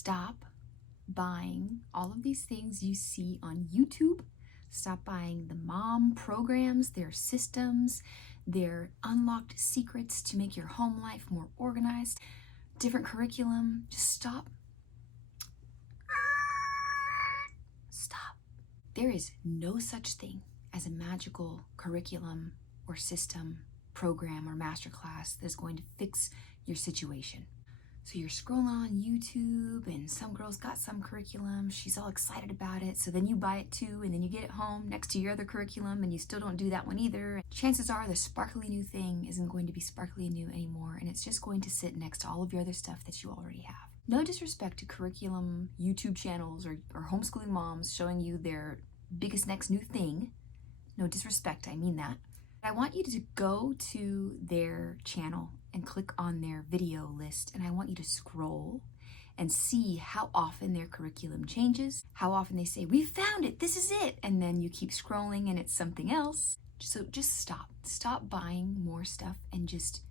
stop buying all of these things you see on YouTube. Stop buying the mom programs, their systems, their unlocked secrets to make your home life more organized, different curriculum. Just stop. Stop. There is no such thing as a magical curriculum or system, program, or masterclass that's going to fix your situation. So you're scrolling on YouTube and some girl's got some curriculum, she's all excited about it, so then you buy it too, and then you get it home next to your other curriculum and you still don't do that one either. Chances are the sparkly new thing isn't going to be sparkly new anymore, and it's just going to sit next to all of your other stuff that you already have. No disrespect to curriculum YouTube channels or homeschooling moms showing you their biggest next new thing. No disrespect, I mean that. I want you to go to their channel and click on their video list, and I want you to scroll and see how often their curriculum changes, how often they say, "We found it, this is it," and then you keep scrolling and it's something else. So just stop. Stop buying more stuff and just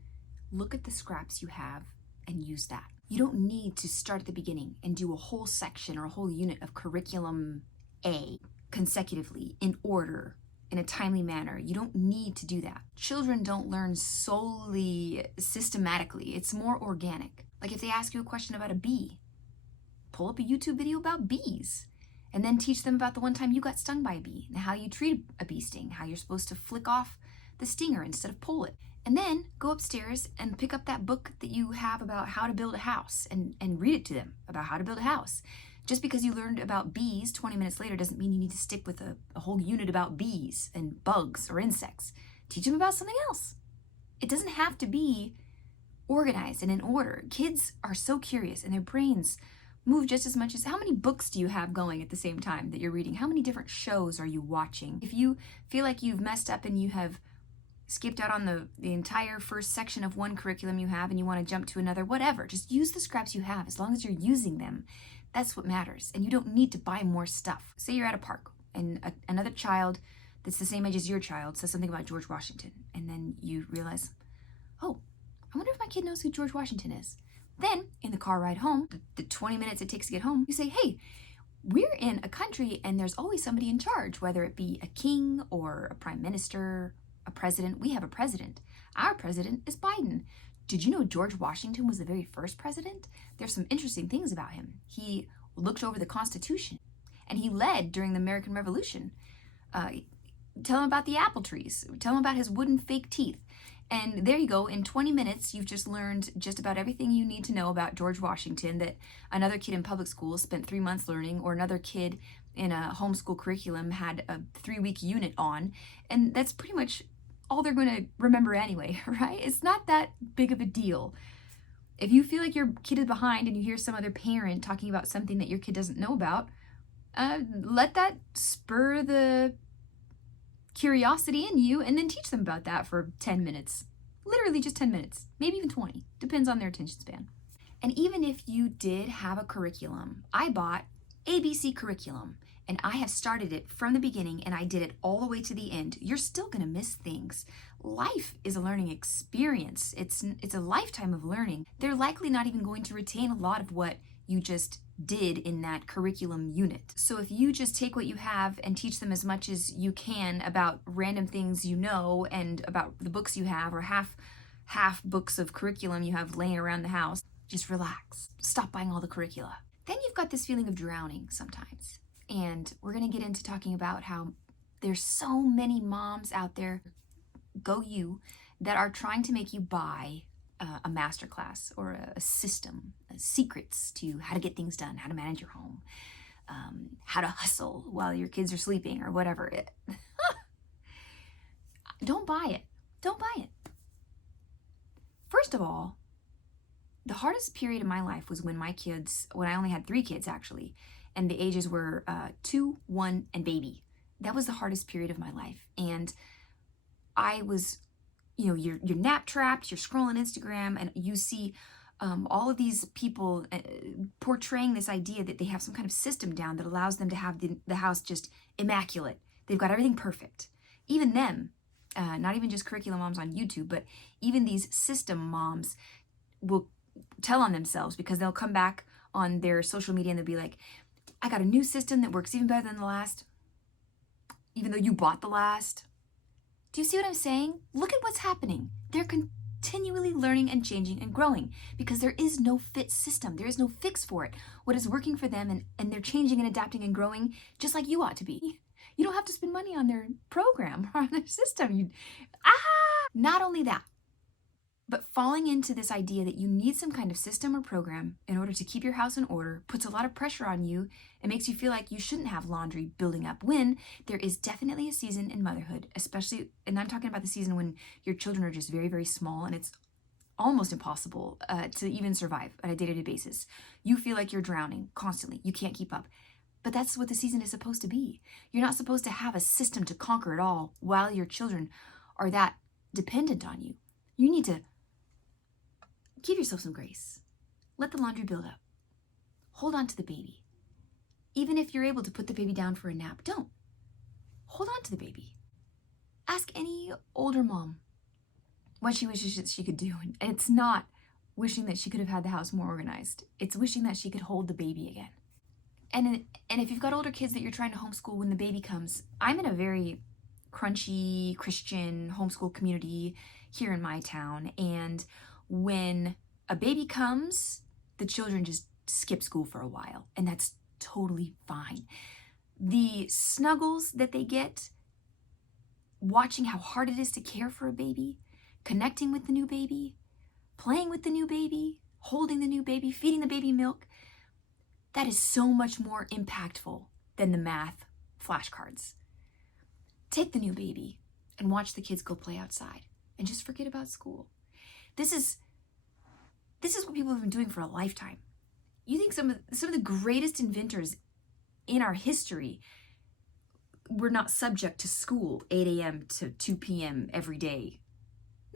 look at the scraps you have and use that. You don't need to start at the beginning and do a whole section or a whole unit of curriculum A consecutively in order, in a timely manner. You don't need to do that. Children don't learn solely systematically. It's more organic. Like if they ask you a question about a bee, pull up a YouTube video about bees and then teach them about the one time you got stung by a bee and how you treat a bee sting, how you're supposed to flick off the stinger instead of pull it. And then go upstairs and pick up that book that you have about how to build a house and read it to them about how to build a house. Just because you learned about bees 20 minutes later doesn't mean you need to stick with a whole unit about bees and bugs or insects. Teach them about something else. It doesn't have to be organized and in order. Kids are so curious and their brains move just as much as how many books do you have going at the same time that you're reading? How many different shows are you watching? If you feel like you've messed up and you have skipped out on the entire first section of one curriculum you have and you want to jump to another, whatever, just use the scraps you have as long as you're using them. That's what matters, and you don't need to buy more stuff. Say you're at a park, and another child that's the same age as your child says something about George Washington, and then you realize, oh, I wonder if my kid knows who George Washington is. Then, in the car ride home, the 20 minutes it takes to get home, you say, hey, we're in a country and there's always somebody in charge, whether it be a king or a prime minister, a president. We have a president. Our president is Biden. Did you know George Washington was the very first president? There's some interesting things about him. He looked over the Constitution, and he led during the American Revolution. Tell him about the apple trees. Tell him about his wooden fake teeth. And there you go. In 20 minutes, you've just learned just about everything you need to know about George Washington that another kid in public school spent 3 months learning, or another kid in a homeschool curriculum had a 3-week unit on. And that's pretty much all they're going to remember anyway, right? It's not that big of a deal. If you feel like your kid is behind and you hear some other parent talking about something that your kid doesn't know about, let that spur the curiosity in you and then teach them about that for 10 minutes. Literally just 10 minutes, maybe even 20. Depends on their attention span. And even if you did have a curriculum, I bought ABC curriculum, and I have started it from the beginning and I did it all the way to the end. You're still gonna miss things. Life is a learning experience. It's a lifetime of learning. They're likely not even going to retain a lot of what you just did in that curriculum unit. So if you just take what you have and teach them as much as you can about random things you know and about the books you have, or half books of curriculum you have laying around the house, just relax. Stop buying all the curricula. Then you've got this feeling of drowning sometimes. And we're going to get into talking about how there's so many moms out there, go you, that are trying to make you buy a masterclass or a system, secrets to how to get things done, how to manage your home, how to hustle while your kids are sleeping or whatever. Don't buy it. Don't buy it. First of all, the hardest period of my life was when I only had 3 kids actually, and the ages were 2, 1, and baby. That was the hardest period of my life. And I was, you're nap trapped, you're scrolling Instagram, and you see all of these people portraying this idea that they have some kind of system down that allows them to have the house just immaculate. They've got everything perfect. Even them, not even just curriculum moms on YouTube, but even these system moms will tell on themselves because they'll come back on their social media and they'll be like, I got a new system that works even better than the last, even though you bought the last. Do you see what I'm saying? Look at what's happening. They're continually learning and changing and growing because there is no fit system. There is no fix for it. What is working for them, and they're changing and adapting and growing just like you ought to be. You don't have to spend money on their program or on their system. Not only that, but falling into this idea that you need some kind of system or program in order to keep your house in order puts a lot of pressure on you and makes you feel like you shouldn't have laundry building up, when there is definitely a season in motherhood, especially, and I'm talking about the season when your children are just very, very small and it's almost impossible to even survive on a day-to-day basis. You feel like you're drowning constantly. You can't keep up. But that's what the season is supposed to be. You're not supposed to have a system to conquer it all while your children are that dependent on you. You need to give yourself some grace. Let the laundry build up. Hold on to the baby. Even if you're able to put the baby down for a nap, don't. Hold on to the baby. Ask any older mom what she wishes that she could do. And it's not wishing that she could have had the house more organized. It's wishing that she could hold the baby again. And if you've got older kids that you're trying to homeschool when the baby comes, I'm in a very crunchy Christian homeschool community here in my town. And when a baby comes, the children just skip school for a while, and that's totally fine. The snuggles that they get, watching how hard it is to care for a baby, connecting with the new baby, playing with the new baby, holding the new baby, feeding the baby milk, that is so much more impactful than the math flashcards. Take the new baby and watch the kids go play outside and just forget about school. This is what people have been doing for a lifetime. You think some of the greatest inventors in our history were not subject to school 8 a.m. to 2 p.m. every day.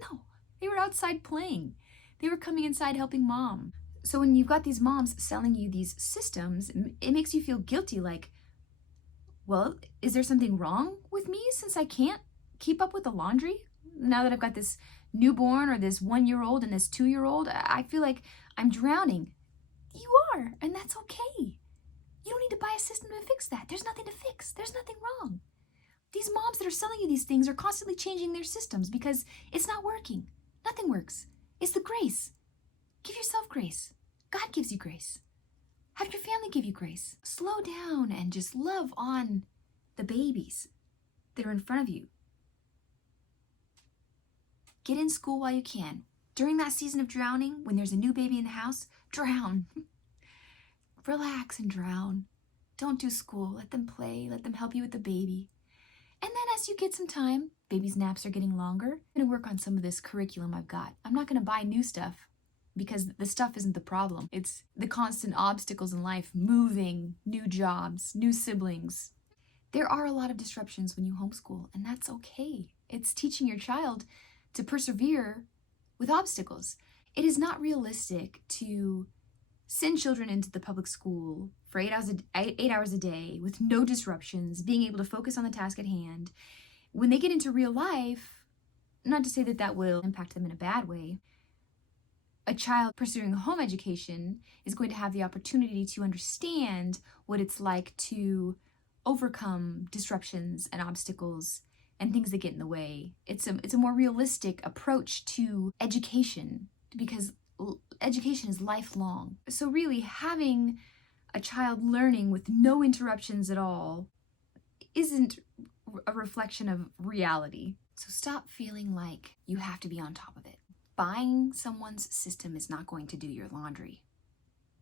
No, they were outside playing. They were coming inside helping mom. So when you've got these moms selling you these systems, it makes you feel guilty, like, well, is there something wrong with me since I can't keep up with the laundry? Now that I've got this newborn or this 1-year-old and this 2-year-old, I feel like I'm drowning. You are, and that's okay. You don't need to buy a system to fix that. There's nothing to fix. There's nothing wrong. These moms that are selling you these things are constantly changing their systems because it's not working. Nothing works. It's the grace. Give yourself grace. God gives you grace. Have your family give you grace. Slow down and just love on the babies that are in front of you. Get in school while you can. During that season of drowning, when there's a new baby in the house, drown. Relax and drown. Don't do school. Let them play. Let them help you with the baby. And then as you get some time, baby's naps are getting longer, I'm going to work on some of this curriculum I've got. I'm not going to buy new stuff because the stuff isn't the problem. It's the constant obstacles in life, moving, new jobs, new siblings. There are a lot of disruptions when you homeschool, and that's okay. It's teaching your child to persevere with obstacles. It is not realistic to send children into the public school for 8 hours a day with no disruptions, being able to focus on the task at hand. When they get into real life, not to say that that will impact them in a bad way, a child pursuing a home education is going to have the opportunity to understand what it's like to overcome disruptions and obstacles and things that get in the way. It's a more realistic approach to education because education is lifelong. So really having a child learning with no interruptions at all isn't a reflection of reality. So stop feeling like you have to be on top of it. Buying someone's system is not going to do your laundry.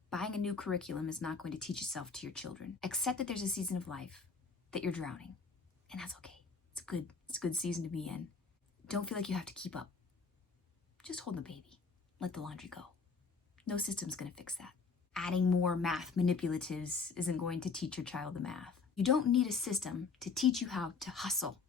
Buying a new curriculum is not going to teach yourself to your children. Accept that there's a season of life that you're drowning, and that's okay. It's a good season to be in. Don't feel like you have to keep up. Just hold the baby. Let the laundry go. No system's going to fix that. Adding more math manipulatives isn't going to teach your child the math. You don't need a system to teach you how to hustle.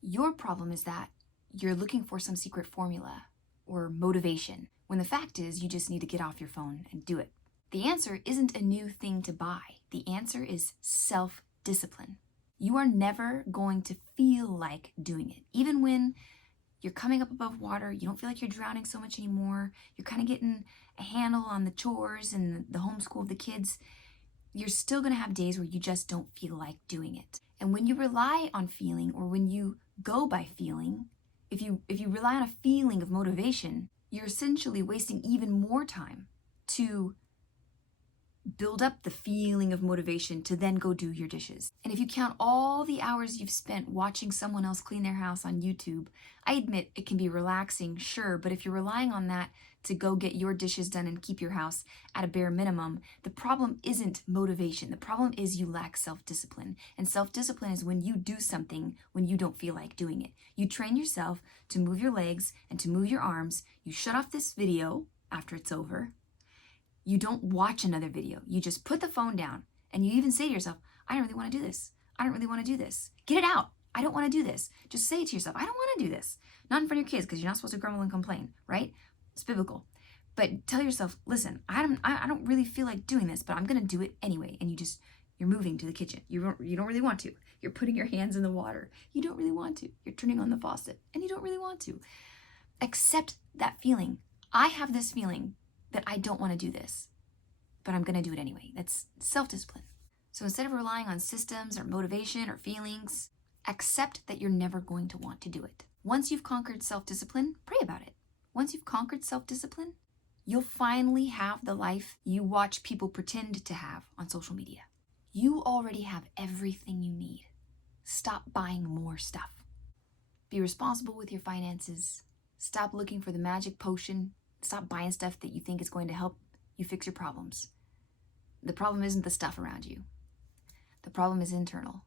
Your problem is that you're looking for some secret formula or motivation, when the fact is you just need to get off your phone and do it. The answer isn't a new thing to buy. The answer is self-discipline. You are never going to feel like doing it, even when you're coming up above water, you don't feel like you're drowning so much anymore, you're kind of getting a handle on the chores and the homeschool of the kids, you're still going to have days where you just don't feel like doing it. And when you rely on feeling, or when you go by feeling, if you rely on a feeling of motivation, you're essentially wasting even more time to build up the feeling of motivation to then go do your dishes. And if you count all the hours you've spent watching someone else clean their house on YouTube, I admit it can be relaxing, sure, but if you're relying on that to go get your dishes done and keep your house at a bare minimum, the problem isn't motivation. The problem is you lack self-discipline. And self-discipline is when you do something when you don't feel like doing it. You train yourself to move your legs and to move your arms. You shut off this video after it's over. You don't watch another video. You just put the phone down, and you even say to yourself, I don't really want to do this. I don't really want to do this. Get it out. I don't want to do this. Just say it to yourself. I don't want to do this. Not in front of your kids, because you're not supposed to grumble and complain, right? It's biblical. But tell yourself, listen, I don't really feel like doing this, but I'm going to do it anyway. And you're moving to the kitchen. You don't really want to. You're putting your hands in the water. You don't really want to. You're turning on the faucet, and you don't really want to. Accept that feeling. I have this feeling that I don't want to do this, but I'm going to do it anyway. That's self-discipline. So instead of relying on systems or motivation or feelings, accept that you're never going to want to do it. Once you've conquered self-discipline, pray about it. Once you've conquered self-discipline, you'll finally have the life you watch people pretend to have on social media. You already have everything you need. Stop buying more stuff. Be responsible with your finances. Stop looking for the magic potion. Stop buying stuff that you think is going to help you fix your problems. The problem isn't the stuff around you. The problem is internal,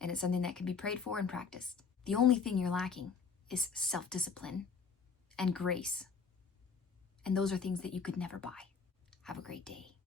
and it's something that can be prayed for and practiced. The only thing you're lacking is self-discipline and grace. And those are things that you could never buy. Have a great day.